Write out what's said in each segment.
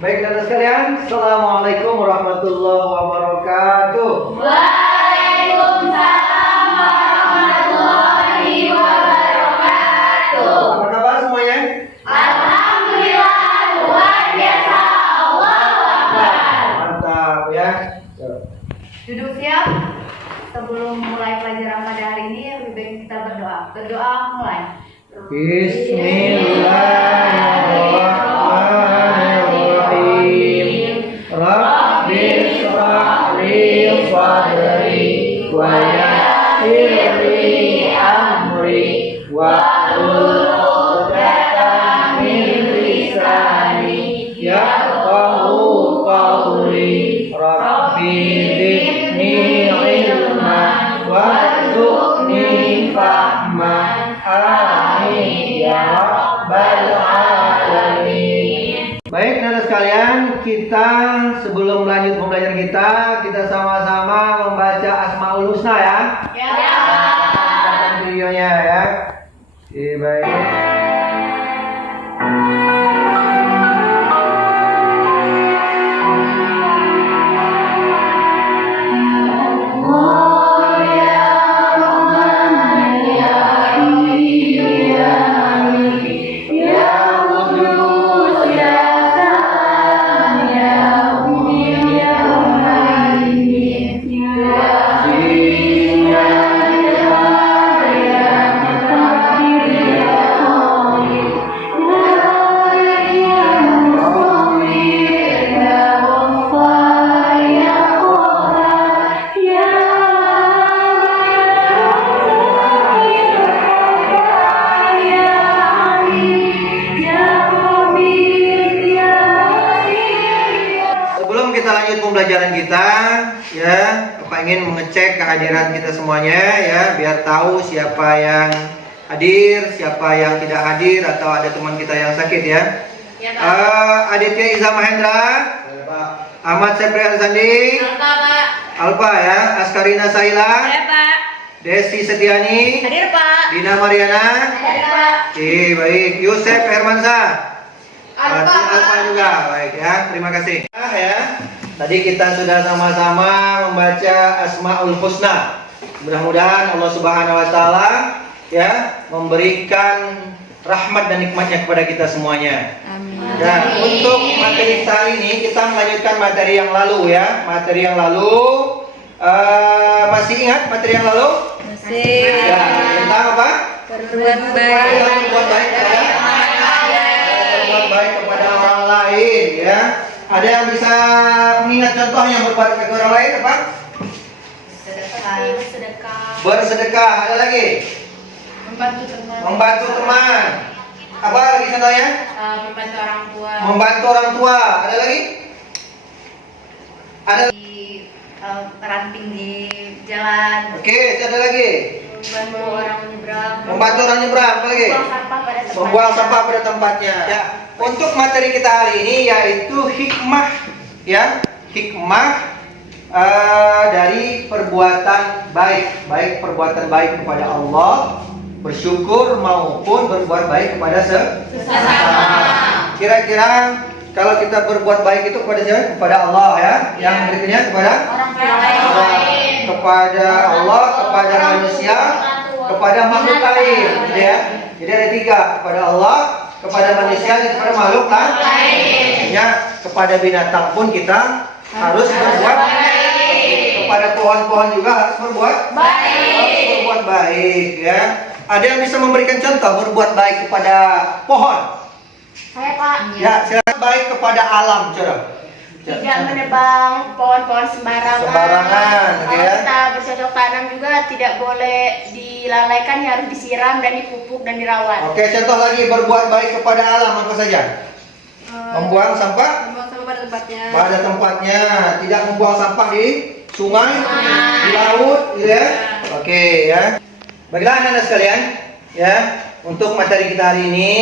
Baik saudara sekalian, Assalamualaikum warahmatullahi wabarakatuh. Waalaikumsalam warahmatullahi wabarakatuh. Apa kabar semuanya? Alhamdulillah, luar biasa. Allahu Akbar. Mantap ya. Duduk siap. Sebelum mulai pelajaran pada hari ini, lebih baik kita berdoa. Berdoa mulai. Bismillahirrahmanirrahim. Rabbi shrah li sadri wa yassir li amri wahlul 'uqdatam min lisani yafqahu qawli. Rabbi zidni ilman warzuqni fahman. Amin ya rabbal alamin. Baik saudara sekalian, kita sebelum lanjut pembelajaran kita sama-sama membaca Asmaul Husna ya. Ya. Videonya ya. Oke, baik. Sebelum kita lanjut pembelajaran kita, ya, Bapak ingin mengecek kehadiran kita semuanya, ya, biar tahu siapa yang hadir, siapa yang tidak hadir, atau ada teman kita yang sakit, ya. Ya, Pak. Aditya Iza Mahendra, Ahmad Sepri Alsandi, Pak. Alfa, ya, Askarina Saila, Ada, Pak. Desi Setiani, Hadir, Pak. Dina Mariana, Hadir, Pak. Oke, baik, Yusef Hermansa. Alfa. Alfa juga, baik ya, terima kasih. Ya, tadi kita sudah sama-sama membaca Asmaul Husna. Mudah-mudahan Allah Subhanahu Wa Taala ya memberikan rahmat dan nikmatnya kepada kita semuanya. Amin. Dan untuk materi kita hari ini kita melanjutkan materi yang lalu ya. Materi yang lalu masih ingat materi yang lalu? Masih. Ya, tentang apa? Berbuat Tentang berbuat baik kepada berbuat baik kepada orang lain ya. Ada yang bisa mengingat contohnya berbuat baik kepada orang lain apa? Sedekah. Bersedekah. Ada lagi? Membantu teman. Membantu teman. Apa lagi contohnya? Membantu orang tua. Membantu orang tua. Ada lagi? Ada. Di ranting di jalan. Oke, ada lagi. Membantu orang menyeberang. Membantu orang nyebrang. Apa lagi? Membuang sampah pada tempatnya. Membuang sampah pada tempatnya. Ya. Untuk materi kita hari ini yaitu hikmah ya, hikmah dari perbuatan baik, baik perbuatan baik kepada Allah, bersyukur maupun berbuat baik kepada sesama. Kira-kira kalau kita berbuat baik itu kepada siapa? Kepada Allah ya. Yang berikutnya kepada Orang lain. kepada Allah, kepada manusia, kepada makhluk lain, gitu ya. Jadi ada tiga, kepada Allah, kepada manusia, dan kepada makhluk lain. Ya, kepada binatang pun kita harus berbuat baik. Kepada pohon-pohon juga harus berbuat baik, ya. Ada yang bisa memberikan contoh berbuat baik kepada pohon? Saya, Pak. Ya, silakan baik kepada alam, coba. Tidak menebang pohon-pohon sembarangan. Sembarangan, Kalau ya. kita bercocok tanam juga tidak boleh dilalaikan, ya harus disiram dan dipupuk dan dirawat. Oke, contoh lagi berbuat baik kepada alam apa saja? Membuang sampah Membuang sampah pada tempatnya. pada tempatnya, tidak membuang sampah di sungai, di laut, gitu ya. Oke ya. Baiklah anak-anak sekalian, ya. Untuk materi kita hari ini,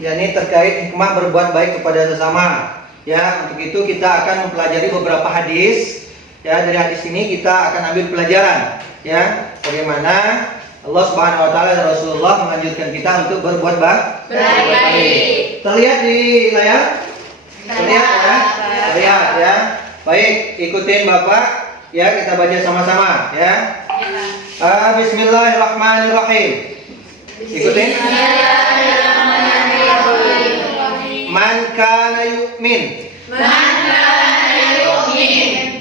yakni terkait hikmah berbuat baik kepada sesama. Ya, untuk itu kita akan mempelajari beberapa hadis. Ya, dari hadis ini kita akan ambil pelajaran. Ya, bagaimana Allah Subhanahu Wa Taala dan Rasulullah menganjurkan kita untuk berbuat baik. Terlihat di layar? Terlihat ya? Terlihat ya. Baik, ikutin Bapak ya, kita baca sama-sama ya. Bismillahirrahmanirrahim. Ikutin. Man kana yu'min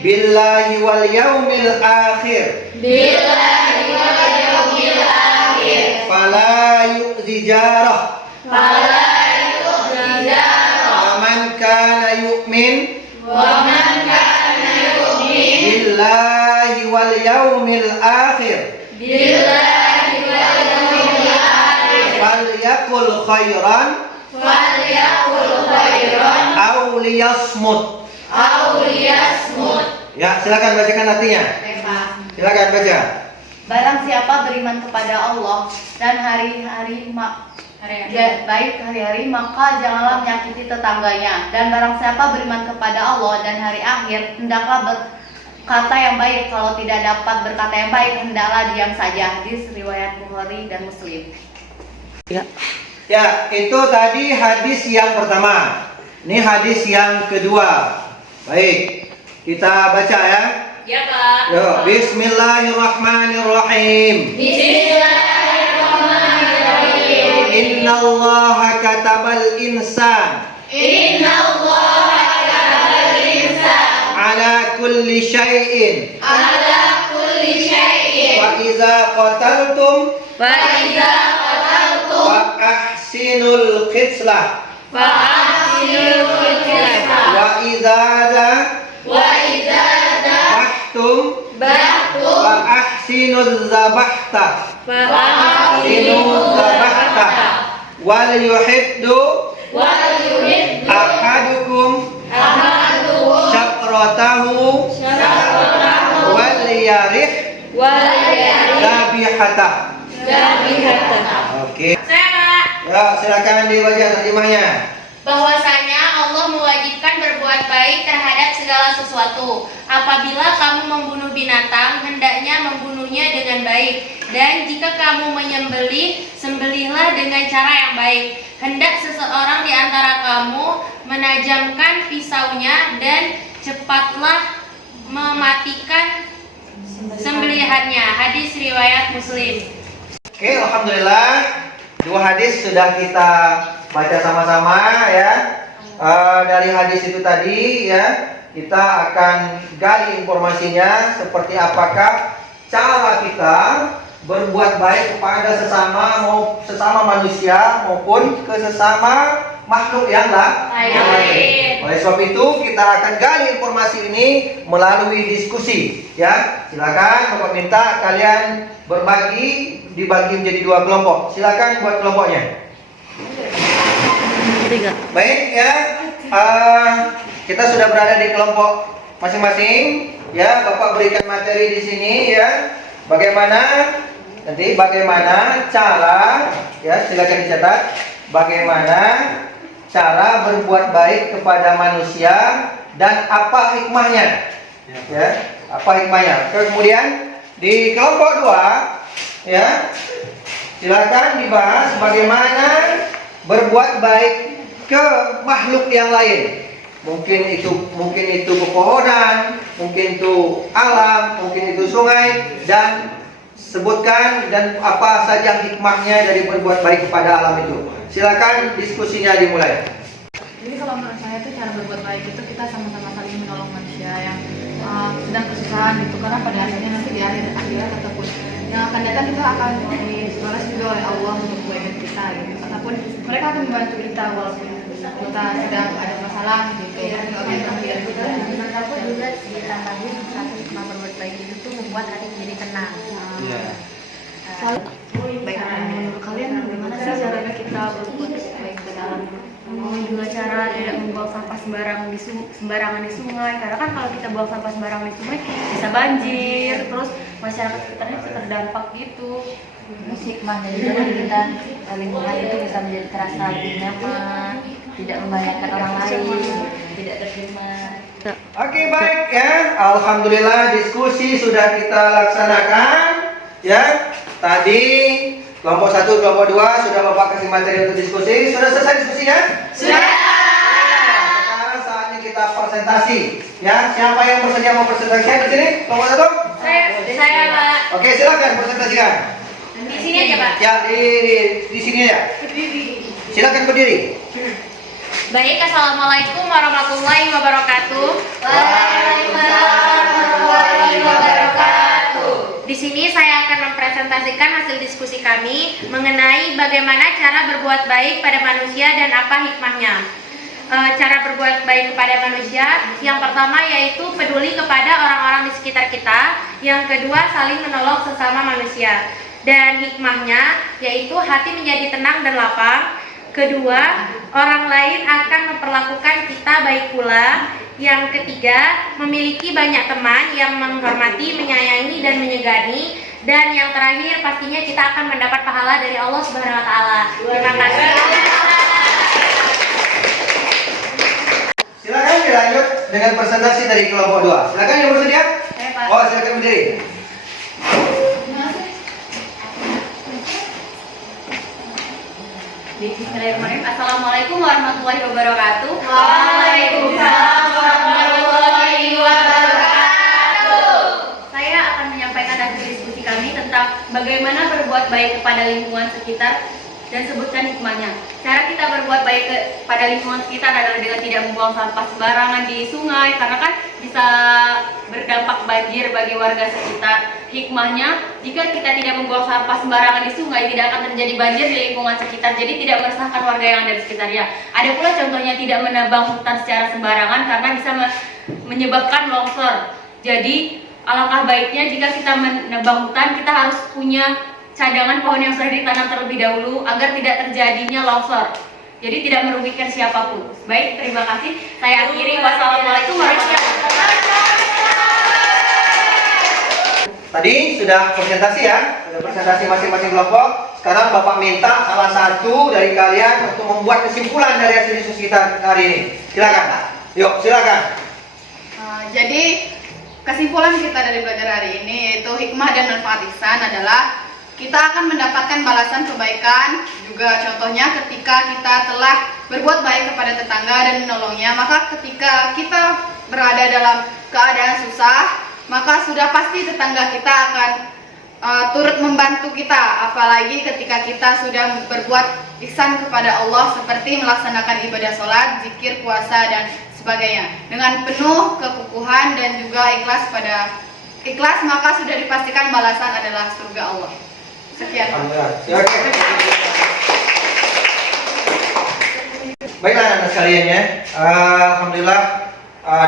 billahi wal yaumil akhir fala yu'zi jarah. Man kana yu'min billahi wal yaumil akhir falyakul khairan aw liyasmut. Ya, silakan bacakan artinya. Silakan baca. Barang siapa beriman kepada Allah dan hari-hari baik hari-hari, maka janganlah menyakiti tetangganya. Dan barang siapa beriman kepada Allah dan hari akhir, hendaklah berkata yang baik. Kalau tidak dapat berkata yang baik, hendaklah diam saja. Hadis riwayat Bukhari dan Muslim. Ya, itu tadi hadis yang pertama. Ini hadis yang kedua. Baik, kita baca ya. Ya, Pak. Yo, Bismillahirrahmanirrahim. Innallaha katabal insan ala kulli syai'in wa idza qataltum fa ahsinul qislah wa idza zabahtum fa ahsinul zabahta wal yuhiddu ahadukum syakratahu wal yarih zabihata. Oke. Saya, Pak. Ya, silakan dibaca terjemahnya. Bahwasanya Allah mewajibkan berbuat baik terhadap segala sesuatu. Apabila kamu membunuh binatang, hendaknya membunuhnya dengan baik. Dan jika kamu menyembelih, sembelihlah dengan cara yang baik. Hendak seseorang di antara kamu menajamkan pisaunya dan cepatlah mematikan sembelihannya. Hadis riwayat Muslim. Oke, alhamdulillah. Dua hadis sudah kita baca sama-sama ya. Dari hadis itu tadi ya, kita akan gali informasinya seperti apakah cara kita berbuat baik kepada sesama manusia maupun ke sesama makhluk yang lain. Oleh sebab itu kita akan gali informasi ini melalui diskusi ya. Silakan Bapak minta kalian dibagi menjadi dua kelompok. Silakan buat kelompoknya. Baik ya. Kita sudah berada di kelompok masing-masing ya. Bapak berikan materi di sini ya. Bagaimana cara ya, silakan dicatat. Bagaimana cara berbuat baik kepada manusia dan apa hikmahnya? Ya, apa hikmahnya? Kemudian di kelompok 2 ya, silakan dibahas bagaimana berbuat baik ke makhluk yang lain. Mungkin itu pepohonan, mungkin itu alam, mungkin itu sungai, dan sebutkan dan apa saja hikmahnya dari berbuat baik kepada alam itu. Silakan diskusinya dimulai. Jadi kalau menurut saya itu cara berbuat baik itu kita sama-sama saling menolong manusia yang sedang kesusahan gitu, karena pada akhirnya nanti di akhirat ataupun yang akan datang kita akan dibalas juga oleh Allah untuk kebaikan kita gitu. Ataupun mereka akan membantu kita walaupun kita sedang ada masalah gitu. Menurut aku juga ditambahin satu hikmah berbuat baik itu tuh membuat hati menjadi tenang. Baik, menurut kalian bagaimana sih caranya kita berbuat baik ke dalam? Juga cara tidak membuang sampah sembarangan di sungai, karena kan kalau kita buang sampah sembarangan di sungai bisa banjir, terus masyarakat sekitarnya bisa terdampak gitu. Terus hikmah dari kita lingkungan itu bisa menjadi terasa lebih nyaman, tidak membahayakan orang lain, tidak tercemar. Oke, baik ya. Alhamdulillah diskusi sudah kita laksanakan ya. Tadi kelompok 1, kelompok 2 sudah Bapak kasih materi untuk diskusi. Sudah selesai diskusinya? Sudah. Sekarang kita presentasi. Ya, siapa yang bersedia mau presentasikan di sini? Nomor 1. Saya Pak. Oke, silakan presentasikan. Di sini aja Pak. Ya, di sini ya. Silakan berdiri. Baik, assalamualaikum warahmatullahi wabarakatuh. Waalaikumsalam warahmatullahi wabarakatuh. Di sini saya akan mempresentasikan hasil diskusi kami mengenai bagaimana cara berbuat baik pada manusia dan apa hikmahnya. Cara berbuat baik kepada manusia, yang pertama yaitu peduli kepada orang-orang di sekitar kita, yang kedua saling menolong sesama manusia, dan hikmahnya yaitu hati menjadi tenang dan lapang. Kedua, orang lain akan memperlakukan kita baik pula. Yang ketiga, memiliki banyak teman yang menghormati, menyayangi, dan menyegani. Dan yang terakhir, pastinya kita akan mendapat pahala dari Allah Subhanahu wa Ta'ala. Terima kasih. Silakan dilanjut dengan presentasi dari kelompok 2. Silakan yang bersedia. Saya Pak. Oh, silakan berdiri. Bismillahirrahmanirrahim. Assalamualaikum warahmatullahi wabarakatuh. Waalaikumsalam warahmatullahi wabarakatuh. Saya akan menyampaikan hasil diskusi kami tentang bagaimana berbuat baik kepada lingkungan sekitar dan sebutkan hikmahnya. Cara kita berbuat baik kepada lingkungan sekitar adalah dengan tidak membuang sampah sembarangan di sungai, karena kan bisa berdampak banjir bagi warga sekitar. Hikmahnya, jika kita tidak membuang sampah sembarangan di sungai, tidak akan terjadi banjir di lingkungan sekitar, jadi tidak meresahkan warga yang ada di sekitarnya. Ada pula contohnya tidak menebang hutan secara sembarangan karena bisa menyebabkan longsor. Jadi alangkah baiknya jika kita menebang hutan, kita harus punya cadangan pohon yang sudah ditanam terlebih dahulu agar tidak terjadinya longsor. Jadi tidak merugikan siapapun. Baik, terima kasih. Saya akhiri. Wassalamualaikum warahmatullahi wabarakatuh. Tadi sudah presentasi ya, sudah presentasi masing-masing kelompok. Sekarang Bapak minta salah satu dari kalian untuk membuat kesimpulan dari hasil diskusi kita hari ini. Silakan. Yuk, silakan. Jadi kesimpulan kita dari belajar hari ini yaitu hikmah dan manfaat ihsan adalah kita akan mendapatkan balasan kebaikan. Juga contohnya ketika kita telah berbuat baik kepada tetangga dan menolongnya, maka ketika kita berada dalam keadaan susah, maka sudah pasti tetangga kita akan turut membantu kita. Apalagi ketika kita sudah berbuat ihsan kepada Allah seperti melaksanakan ibadah sholat, zikir, puasa, dan sebagainya dengan penuh kekukuhan dan juga ikhlas, maka sudah dipastikan balasan adalah surga Allah. Sekian. Silakan. Baiklah anak-anak sekalian ya. Alhamdulillah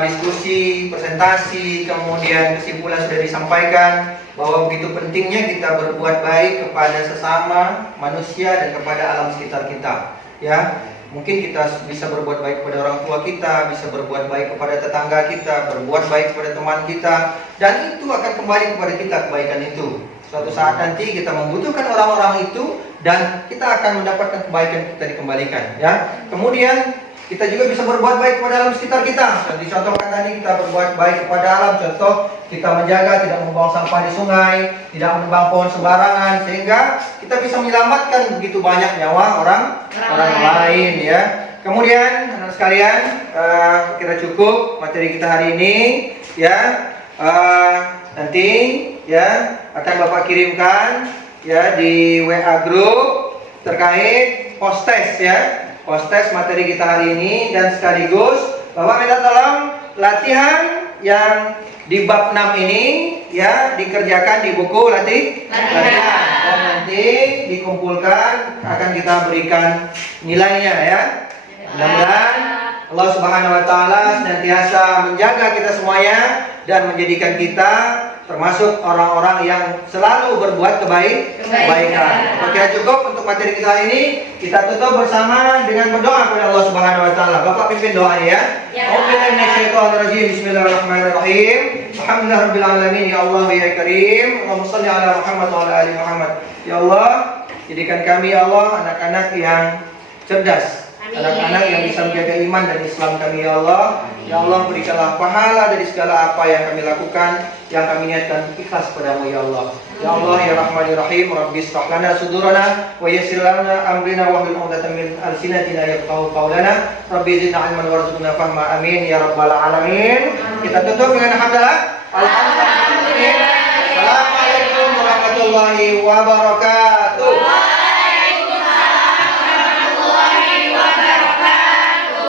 diskusi, presentasi, kemudian kesimpulan sudah disampaikan bahwa begitu pentingnya kita berbuat baik kepada sesama manusia dan kepada alam sekitar kita. Ya, mungkin kita bisa berbuat baik kepada orang tua kita, bisa berbuat baik kepada tetangga kita, berbuat baik kepada teman kita, dan itu akan kembali kepada kita kebaikan itu. Suatu saat nanti kita membutuhkan orang-orang itu dan kita akan mendapatkan kebaikan kita dikembalikan. Ya, kemudian kita juga bisa berbuat baik kepada alam sekitar kita. Dicontohkan tadi kita berbuat baik kepada alam, contoh kita menjaga tidak membuang sampah di sungai, tidak menebang pohon sembarangan, sehingga kita bisa menyelamatkan begitu banyak nyawa orang lain ya. Kemudian anak sekalian, kira cukup materi kita hari ini ya. Nanti ya akan Bapak kirimkan ya di WA group terkait post test ya. Post-test materi kita hari ini, dan sekaligus Bapak minta tolong latihan yang di bab 6 ini ya dikerjakan di buku latihan dan nanti dikumpulkan akan kita berikan nilainya ya. Mudah-mudahan Allah Subhanahu wa Ta'ala senantiasa menjaga kita semuanya dan menjadikan kita termasuk orang-orang yang selalu berbuat kebaikan. Oke, cukup untuk materi kita hari ini. Kita tutup bersama dengan berdoa kepada Allah Subhanahu wa Ta'ala. Bapak pimpin doanya ya. Bismillahirrahmanirrahim. Alhamdulillahirabbil alamin. Ya Allah ya Karim. Allahumma shalli ala Muhammad wa ala ali Muhammad. Ya Allah, jadikan kami ya Allah anak-anak yang cerdas, anak-anak yang bisa menjaga iman dan Islam kami ya Allah. Ya Allah, berikanlah pahala dari segala apa yang kami lakukan, yang kami niatkan ikhlas padamu ya Allah. Ya Allah ya Rahman ya Rahim, Rabbi israh lana sudurana wa yassir lana amrina wahlul 'uqdatam min alsinatina yafqahu qawlana. Rabbi zidna 'ilman warzuqna fahma, amin ya rabbal alamin. Kita tutup dengan hamdalah. Alhamdulillah. Assalamualaikum warahmatullahi wabarakatuh.